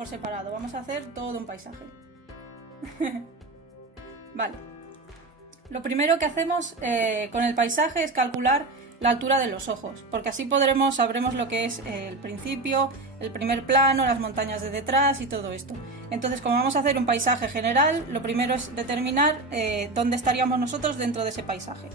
por separado. Vamos a hacer todo un paisaje. Vale. Lo primero que hacemos con el paisaje es calcular la altura de los ojos, porque así sabremos lo que es el principio, el primer plano, las montañas de detrás y todo esto. Entonces, como vamos a hacer un paisaje general, lo primero es determinar dónde estaríamos nosotros dentro de ese paisaje.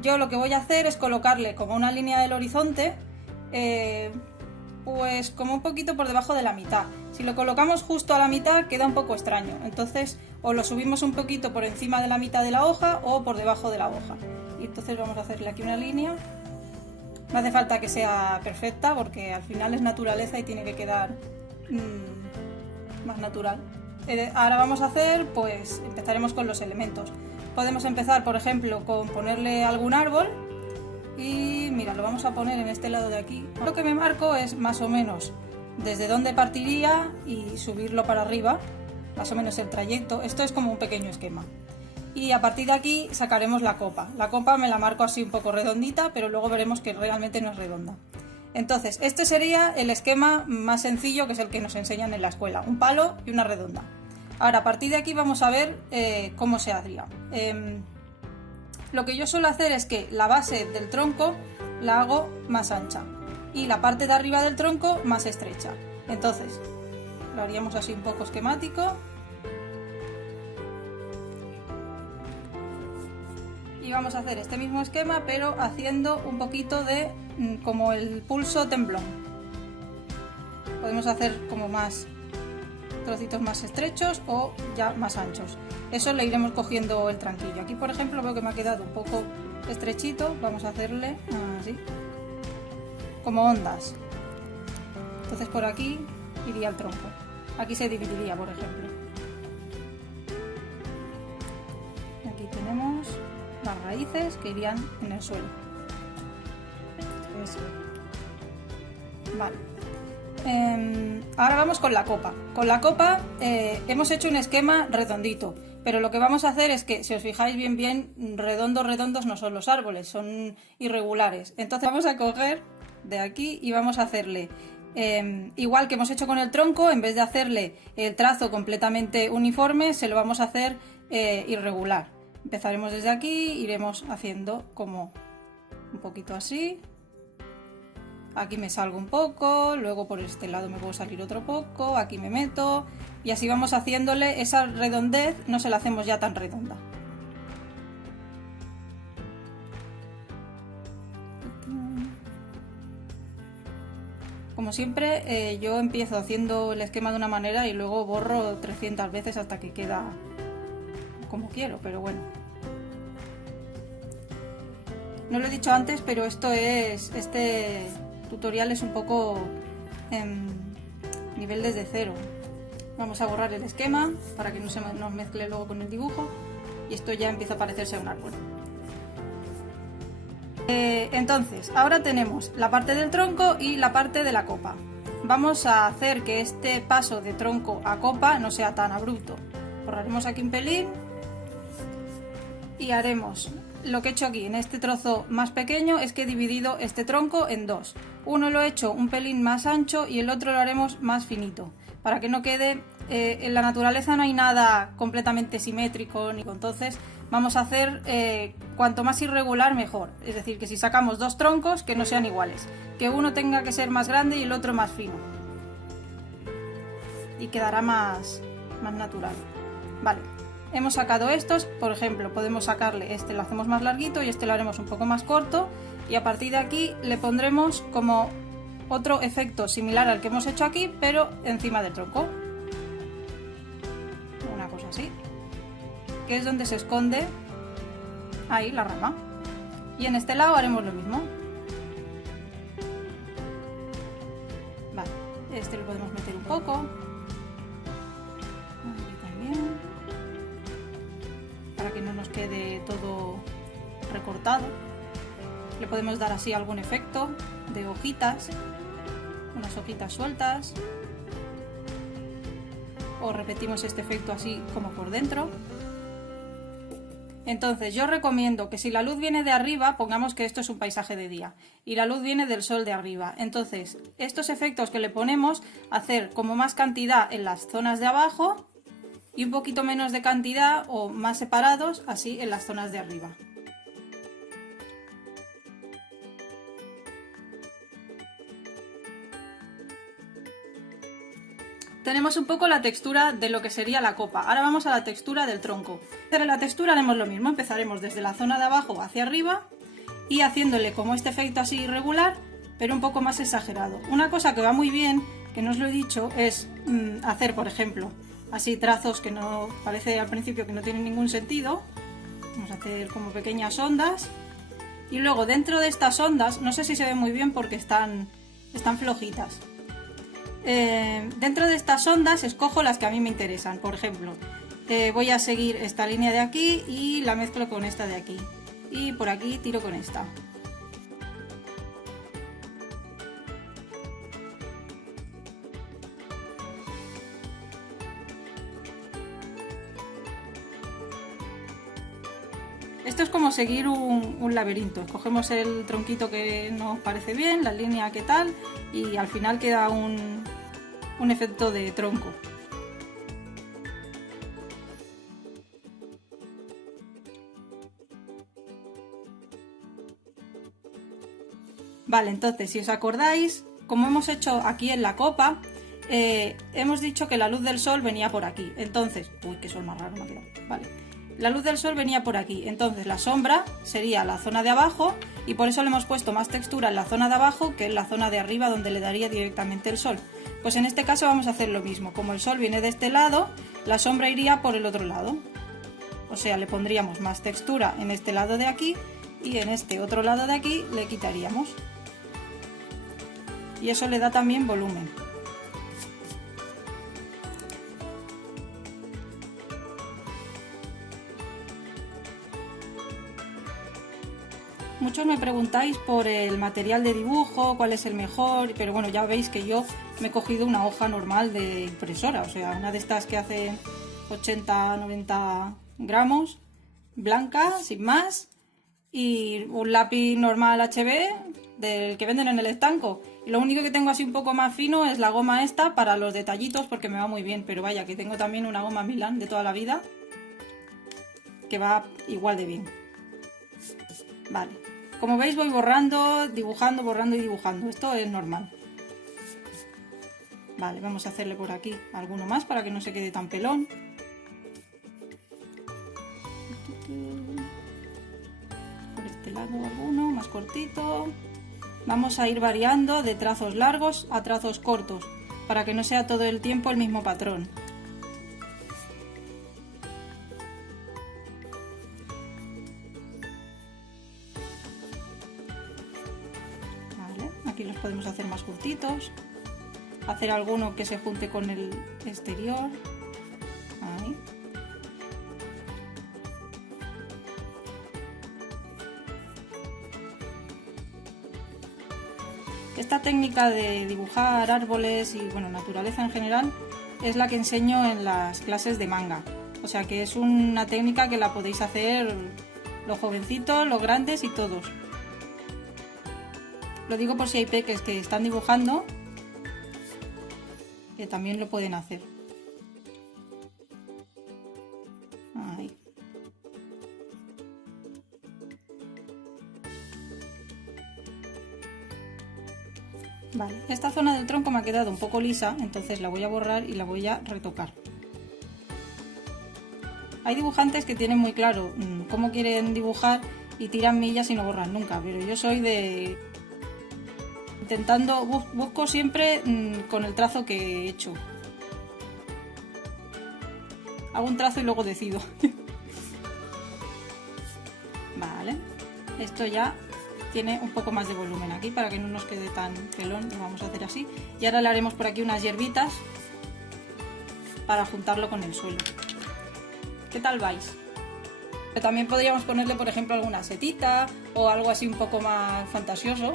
Yo lo que voy a hacer es colocarle como una línea del horizonte, pues como un poquito por debajo de la mitad. Si lo colocamos justo a la mitad queda un poco extraño, entonces o lo subimos un poquito por encima de la mitad de la hoja o por debajo de la hoja. Y entonces vamos a hacerle aquí una línea. No hace falta que sea perfecta porque al final es naturaleza y tiene que quedar más natural. Ahora vamos a hacer, pues empezaremos con los elementos. Podemos empezar, por ejemplo, con ponerle algún árbol. Y mira, lo vamos a poner en este lado de aquí. Lo que me marco es más o menos desde dónde partiría y subirlo para arriba, más o menos el trayecto. Esto es como un pequeño esquema. Y a partir de aquí sacaremos la copa. La copa me la marco así un poco redondita, pero luego veremos que realmente no es redonda. Entonces, este sería el esquema más sencillo, que es el que nos enseñan en la escuela. Un palo y una redonda. Ahora, a partir de aquí vamos a ver cómo se haría. Lo que yo suelo hacer es que la base del tronco la hago más ancha y la parte de arriba del tronco más estrecha. Entonces, lo haríamos así un poco esquemático. Y vamos a hacer este mismo esquema, pero haciendo un poquito de como el pulso temblón. Podemos hacer como más trocitos más estrechos o ya más anchos. Eso le iremos cogiendo el tranquillo. Aquí, por ejemplo, veo que me ha quedado un poco estrechito. Vamos a hacerle así, como ondas. Entonces por aquí iría el tronco. Aquí se dividiría, por ejemplo. Aquí tenemos las raíces que irían en el suelo. Eso. Vale. Ahora vamos con la copa. Con la copa hemos hecho un esquema redondito, pero lo que vamos a hacer es que, si os fijáis bien, redondos no son los árboles, son irregulares. Entonces vamos a coger de aquí y vamos a hacerle, igual que hemos hecho con el tronco, en vez de hacerle el trazo completamente uniforme, se lo vamos a hacer irregular. Empezaremos desde aquí, iremos haciendo como un poquito así. Aquí me salgo un poco, luego por este lado me puedo salir otro poco, aquí me meto y así vamos haciéndole esa redondez, no se la hacemos ya tan redonda. Como siempre, yo empiezo haciendo el esquema de una manera y luego borro 300 veces hasta que queda como quiero, pero bueno. No lo he dicho antes, pero este tutorial es un poco nivel desde cero. Vamos a borrar el esquema para que no se nos mezcle luego con el dibujo y esto ya empieza a parecerse a un árbol. Entonces, ahora tenemos la parte del tronco y la parte de la copa. Vamos a hacer que este paso de tronco a copa no sea tan abrupto. Borraremos aquí un pelín y haremos lo que he hecho aquí en este trozo más pequeño, es que he dividido este tronco en dos. Uno lo he hecho un pelín más ancho y el otro lo haremos más finito, para que no quede, en la naturaleza no hay nada completamente simétrico, entonces vamos a hacer cuanto más irregular mejor, es decir, que si sacamos dos troncos que no sean iguales, que uno tenga que ser más grande y el otro más fino y quedará más natural. Vale. Hemos sacado estos, por ejemplo, podemos sacarle este, lo hacemos más larguito y este lo haremos un poco más corto y a partir de aquí le pondremos como otro efecto similar al que hemos hecho aquí, pero encima del tronco. Una cosa así, que es donde se esconde ahí la rama. Y en este lado haremos lo mismo. Vale, este lo podemos meter un poco. Aquí también. Para que no nos quede todo recortado. Le podemos dar así algún efecto de hojitas, unas hojitas sueltas, o repetimos este efecto así como por dentro. Entonces yo recomiendo que si la luz viene de arriba, pongamos que esto es un paisaje de día y la luz viene del sol de arriba. Entonces estos efectos que le ponemos, hacer como más cantidad en las zonas de abajo y un poquito menos de cantidad o más separados así en las zonas de arriba. Tenemos un poco la textura de lo que sería la copa. Ahora vamos a la textura del tronco. Para la textura haremos lo mismo, empezaremos desde la zona de abajo hacia arriba y haciéndole como este efecto así irregular, pero un poco más exagerado. Una cosa que va muy bien, que no os lo he dicho, es hacer, por ejemplo, así trazos que no parece al principio que no tienen ningún sentido. Vamos a hacer como pequeñas ondas y luego dentro de estas ondas, no sé si se ve muy bien porque están flojitas. Dentro de estas ondas escojo las que a mí me interesan. Por ejemplo, voy a seguir esta línea de aquí y la mezclo con esta de aquí y por aquí tiro con esta. Esto es como seguir un laberinto. Escogemos el tronquito que nos parece bien, la línea que tal, y al final queda un efecto de tronco. Vale, entonces si os acordáis, como hemos hecho aquí en la copa, hemos dicho que la luz del sol venía por aquí. Entonces, uy, qué sol más raro me ha quedado. Vale. La luz del sol venía por aquí, entonces la sombra sería la zona de abajo y por eso le hemos puesto más textura en la zona de abajo que en la zona de arriba donde le daría directamente el sol. Pues en este caso vamos a hacer lo mismo, como el sol viene de este lado, la sombra iría por el otro lado. O sea, le pondríamos más textura en este lado de aquí y en este otro lado de aquí le quitaríamos. Y eso le da también volumen. Muchos me preguntáis por el material de dibujo, cuál es el mejor, pero bueno, ya veis que yo me he cogido una hoja normal de impresora, o sea, una de estas que hacen 80-90 gramos, blanca, sin más, y un lápiz normal HB del que venden en el estanco. Y lo único que tengo así un poco más fino es la goma esta para los detallitos porque me va muy bien, pero vaya que tengo también una goma Milán de toda la vida que va igual de bien. Vale. Como veis voy borrando, dibujando, borrando y dibujando. Esto es normal. Vale, vamos a hacerle por aquí alguno más para que no se quede tan pelón. Por este lado alguno, más cortito. Vamos a ir variando de trazos largos a trazos cortos, para que no sea todo el tiempo el mismo patrón. Aquí los podemos hacer más juntitos, hacer alguno que se junte con el exterior. Ahí. Esta técnica de dibujar árboles y bueno, naturaleza en general es la que enseño en las clases de manga. O sea que es una técnica que la podéis hacer los jovencitos, los grandes y todos. Lo digo por si hay peques que están dibujando, que también lo pueden hacer. Ahí. Vale, esta zona del tronco me ha quedado un poco lisa, entonces la voy a borrar y la voy a retocar. Hay dibujantes que tienen muy claro cómo quieren dibujar y tiran millas y no borran nunca, pero yo soy de... intentando, busco siempre con el trazo que he hecho. Hago un trazo y luego decido. Vale, esto ya tiene un poco más de volumen aquí para que no nos quede tan pelón. Lo vamos a hacer así. Y ahora le haremos por aquí unas hierbitas para juntarlo con el suelo. ¿Qué tal vais? También podríamos ponerle, por ejemplo, alguna setita o algo así un poco más fantasioso.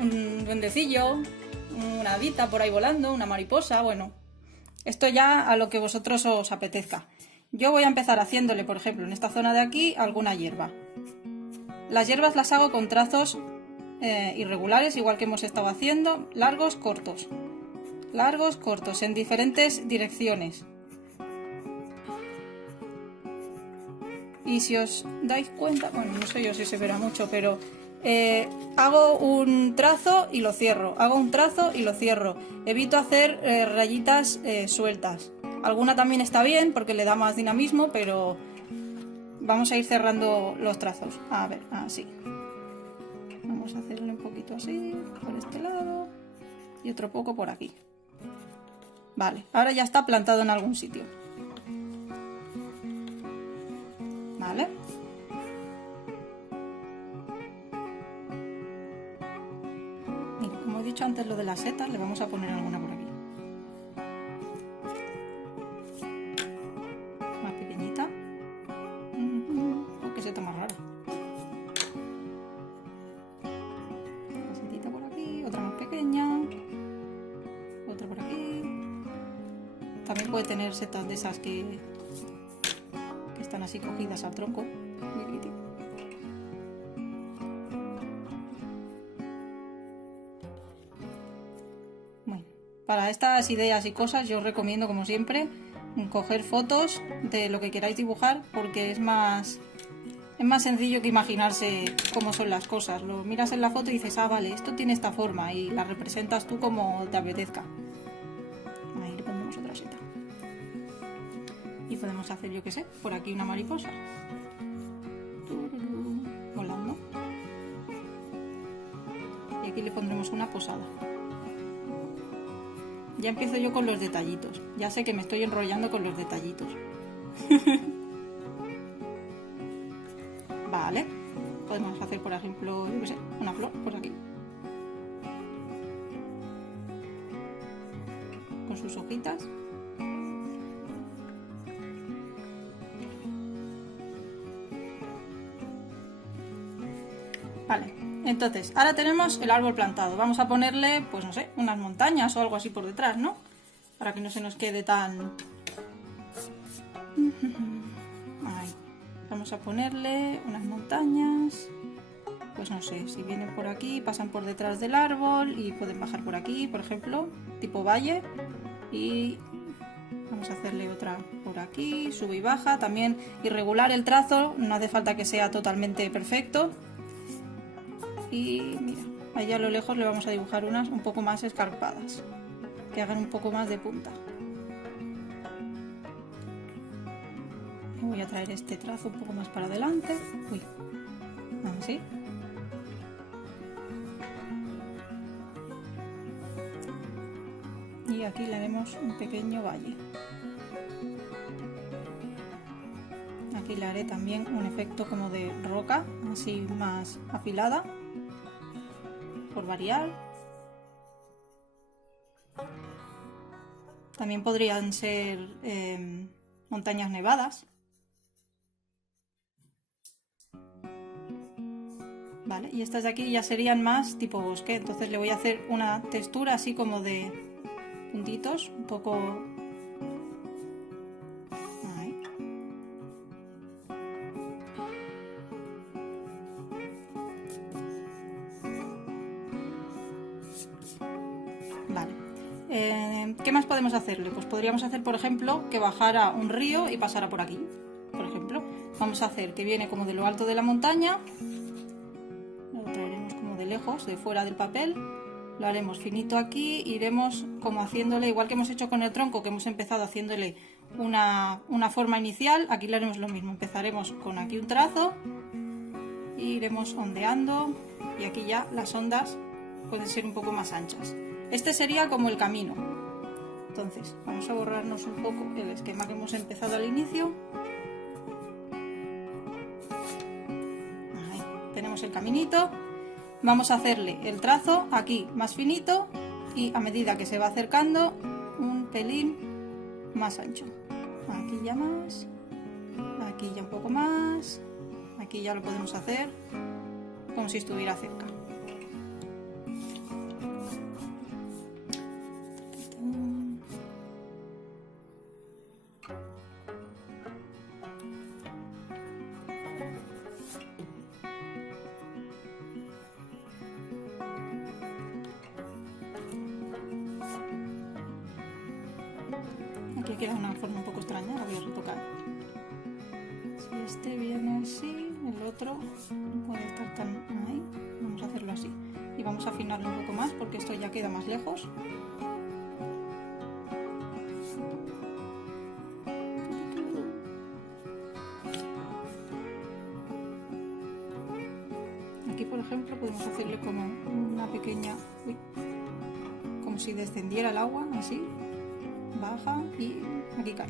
Un duendecillo, una hadita por ahí volando, una mariposa, bueno. Esto ya a lo que vosotros os apetezca. Yo voy a empezar haciéndole, por ejemplo, en esta zona de aquí, alguna hierba. Las hierbas las hago con trazos irregulares, igual que hemos estado haciendo, largos, cortos, en diferentes direcciones. Y si os dais cuenta, bueno, no sé yo si se verá mucho, pero hago un trazo y lo cierro, hago un trazo y lo cierro. Evito hacer rayitas sueltas. Alguna también está bien porque le da más dinamismo, pero vamos a ir cerrando los trazos. A ver, así. Vamos a hacerle un poquito así, por este lado y otro poco por aquí. Vale, ahora ya está plantado en algún sitio. Vale. Mira, como he dicho antes lo de las setas, le vamos a poner alguna por aquí. Más pequeñita. Qué seta más rara. Una setita por aquí, otra más pequeña. Otra por aquí. También puede tener setas de esas que están así cogidas al tronco. Bueno, para estas ideas y cosas yo os recomiendo, como siempre, coger fotos de lo que queráis dibujar, porque es más sencillo que imaginarse cómo son las cosas. Lo miras en la foto y dices, ah, vale, esto tiene esta forma, y la representas tú como te apetezca. Ahí le pondremos otra seta. Y podemos hacer, yo qué sé, por aquí una mariposa. Volando. Y aquí le pondremos una posada. Ya empiezo yo con los detallitos. Ya sé que me estoy enrollando con los detallitos. Vale. Podemos hacer, por ejemplo, yo qué sé, una flor por aquí. Con sus hojitas. Vale, entonces, ahora tenemos el árbol plantado. Vamos a ponerle, pues no sé, unas montañas o algo así por detrás, ¿no? Para que no se nos quede tan... Ahí. Vamos a ponerle unas montañas. Pues no sé, si vienen por aquí, pasan por detrás del árbol y pueden bajar por aquí, por ejemplo, tipo valle. Y vamos a hacerle otra por aquí, sube y baja. También irregular el trazo, no hace falta que sea totalmente perfecto. Y mira, allá a lo lejos le vamos a dibujar unas un poco más escarpadas, que hagan un poco más de punta. Voy a traer este trazo un poco más para adelante. Uy, así. Y aquí le haremos un pequeño valle. Aquí le haré también un efecto como de roca, así más afilada, por variar. También podrían ser montañas nevadas. Vale, y estas de aquí ya serían más tipo bosque, entonces le voy a hacer una textura así como de puntitos, un poco... Ahí. Vale. ¿Qué más podemos hacerle? Pues podríamos hacer, por ejemplo, que bajara un río y pasara por aquí. Por ejemplo, vamos a hacer que viene como de lo alto de la montaña. Lo traeremos como de lejos, de fuera del papel. Lo haremos finito aquí, iremos como haciéndole, igual que hemos hecho con el tronco, que hemos empezado haciéndole una forma inicial, aquí le haremos lo mismo. Empezaremos con aquí un trazo, e iremos ondeando, y aquí ya las ondas pueden ser un poco más anchas. Este sería como el camino. Entonces, vamos a borrarnos un poco el esquema que hemos empezado al inicio. Ahí, tenemos el caminito. Vamos a hacerle el trazo aquí más finito y a medida que se va acercando un pelín más ancho. Aquí ya más, aquí ya un poco más, aquí ya lo podemos hacer como si estuviera cerca. Aquí queda una forma un poco extraña, la voy a retocar. Si este viene así, el otro no puede estar tan ahí. Vamos a hacerlo así. Y vamos a afinarlo un poco más porque esto ya queda más lejos. Aquí, por ejemplo, podemos hacerle como una pequeña... Uy, como si descendiera el agua, así. Baja y aquí cae.